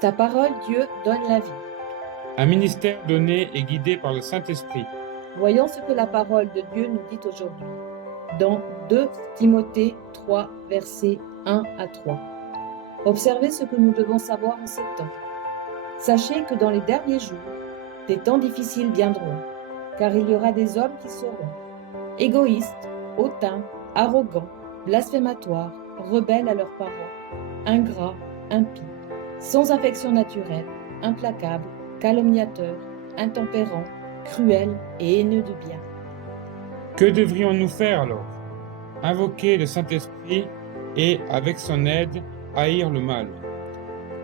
Ta parole, Dieu, donne la vie. Un ministère donné et guidé par le Saint-Esprit. Voyons ce que la parole de Dieu nous dit aujourd'hui. Dans 2 Timothée 3, versets 1 à 3. Observez ce que nous devons savoir en ces temps. Sachez que dans les derniers jours, des temps difficiles viendront, car il y aura des hommes qui seront égoïstes, hautains, arrogants, blasphématoires, rebelles à leurs parents, ingrats, impies, sans affection naturelle, implacables, calomniateurs, intempérants, cruels et haineux de bien. Que devrions-nous faire alors? Invoquer le Saint-Esprit et, avec son aide, haïr le mal.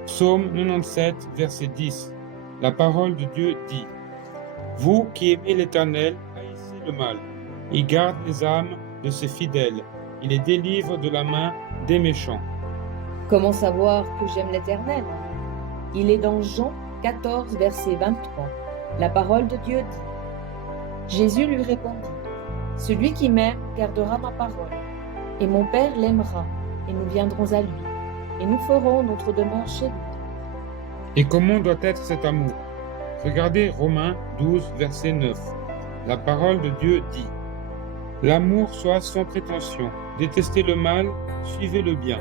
Psaume 97, verset 10. La parole de Dieu dit: Vous qui aimez l'Éternel, haïssez le mal. Il garde les âmes de ses fidèles. Il les délivre de la main des méchants. Comment savoir que j'aime l'Éternel? Il est dans Jean 14, verset 23. La parole de Dieu dit: Jésus lui répondit: Celui qui m'aime gardera ma parole, et mon Père l'aimera, et nous viendrons à lui, et nous ferons notre demeure chez lui. Et comment doit être cet amour? Regardez Romains 12, verset 9. La parole de Dieu dit: L'amour soit sans prétention, détestez le mal, suivez le bien.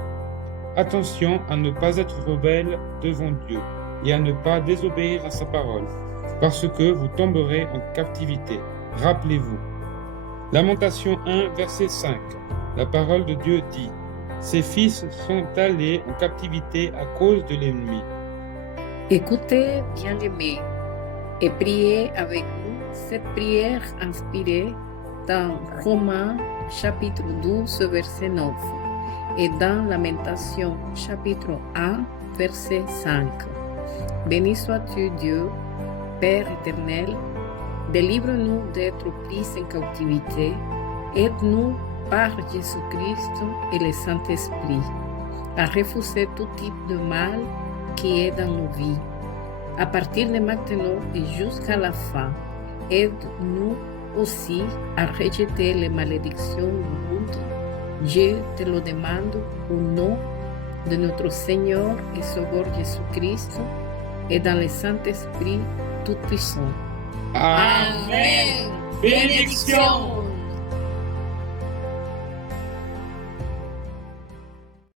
Attention à ne pas être rebelle devant Dieu et à ne pas désobéir à sa parole, parce que vous tomberez en captivité. Rappelez-vous. Lamentation 1, verset 5. La parole de Dieu dit: Ses fils sont allés en captivité à cause de l'ennemi. Écoutez, bien-aimés, et priez avec nous cette prière inspirée dans Romains chapitre 12, verset 9 et dans Lamentation chapitre 1, verset 5. Béni sois-tu, Dieu, Père éternel, délivre-nous d'être pris en captivité, aide-nous par Jésus-Christ et le Saint-Esprit à refuser tout type de mal qui est dans nos vies. À partir de maintenant et jusqu'à la fin, aide-nous aussi à rejeter les malédictions du monde. Je te le demande au nom de notre Seigneur et Sauveur Jésus-Christ et dans le Saint-Esprit Tout-Puissant. Amen. Bénédiction.